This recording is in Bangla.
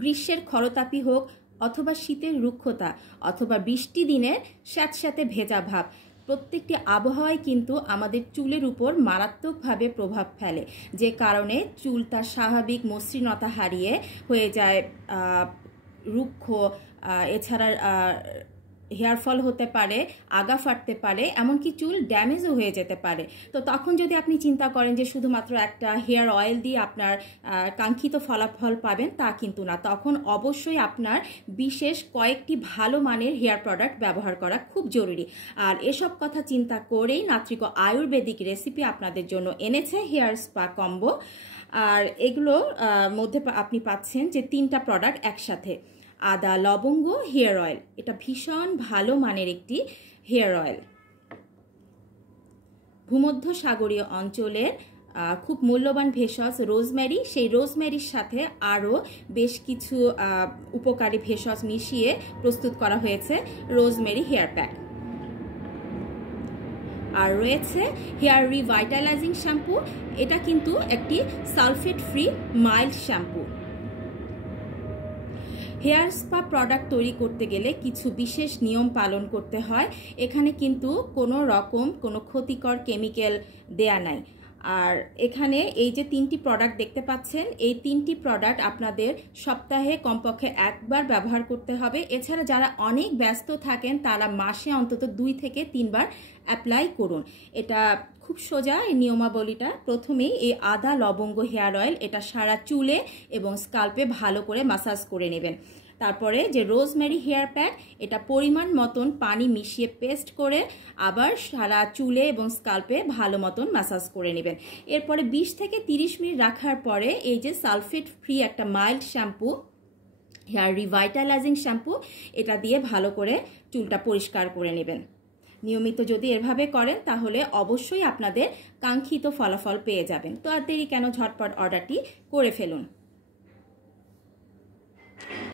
গ্রীষ্মের খরতাপই হোক অথবা শীতের রুক্ষতা অথবা বৃষ্টি দিনের স্যাঁতস্যাঁতে ভেজা ভাব, প্রত্যেকটি আবহাওয়ায় কিন্তু আমাদের চুলের উপর মারাত্মকভাবে প্রভাব ফেলে, যে কারণে চুল তার স্বাভাবিক মসৃণতা হারিয়ে হয়ে যায় রুক্ষ। এছাড়া হেয়ার ফল হতে পারে, আগা ফাটতে পারে, এমনকি চুল ড্যামেজও হয়ে যেতে পারে। তো তখন যদি আপনি চিন্তা করেন যে শুধুমাত্র একটা হেয়ার অয়েল দিয়ে আপনার কাঙ্ক্ষিত ফলাফল পাবেন, তা কিন্তু না। তখন অবশ্যই আপনার বিশেষ কয়েকটি ভালো মানের হেয়ার প্রোডাক্ট ব্যবহার করা খুব জরুরি। আর এসব কথা চিন্তা করেই নাত্রিকো আয়ুর্বেদিক রেসিপি আপনাদের জন্য এনেছে হেয়ার স্পা কম্বো। আর এগুলোর মধ্যে আপনি পাচ্ছেন যে 3টা প্রোডাক্ট একসাথে। আদা লবঙ্গ হেয়ার অয়েল, এটা ভীষণ ভালো মানের একটি হেয়ার অয়েল। ভূমধ্য সাগরীয় অঞ্চলের খুব মূল্যবান ভেষজ রোজমেরি, সেই রোজমেরির সাথে আরও বেশ কিছু উপকারী ভেষজ মিশিয়ে প্রস্তুত করা হয়েছে রোজমেরি হেয়ার প্যাক। আর রয়েছে হেয়ার রিভাইটালাইজিং শ্যাম্পু, এটা কিন্তু একটি sulphate free mild shampoo. Hair spa product তৈরি করতে গেলে কিছু বিশেষ নিয়ম পালন করতে হয়। এখানে কিন্তু কোনো রকম কোনো ক্ষতিকর কেমিক্যাল দেয়া নাই। আর এখানে এই যে 3টি প্রোডাক্ট দেখতে পাচ্ছেন, এই 3টি প্রোডাক্ট আপনাদের সপ্তাহে কমপক্ষে একবার ব্যবহার করতে হবে। এছাড়া যারা অনেক ব্যস্ত থাকেন তারা মাসে অন্তত 2 থেকে 3 বার অ্যাপ্লাই করুন। এটা খুব সোজা এই নিয়মাবলীটা। প্রথমেই এই আদা লবঙ্গ হেয়ার অয়েল এটা সারা চুলে এবং স্কাল্পে ভালো করে মাসাজ করে নেবেন। তারপরে যে রোজমেরি হেয়ার প্যাক, এটা পরিমাণ মতন পানি মিশিয়ে পেস্ট করে আবার সারা চুলে এবং স্কাল্পে ভালো মতন মাসাজ করে নেবেন। এরপরে 20 থেকে 30 মিনিট রাখার পরে এই যে সালফেট ফ্রি একটা মাইল্ড শ্যাম্পু, হেয়ার রিভাইটালাইজিং শ্যাম্পু, এটা দিয়ে ভালো করে চুলটা পরিষ্কার করে নেবেন। নিয়মিত যদি এভাবে করেন তাহলে অবশ্যই আপনাদের কাঙ্ক্ষিত ফলাফল পেয়ে যাবেন। তো আর দেরি কেন, ঝটপট অর্ডারটি করে ফেলুন।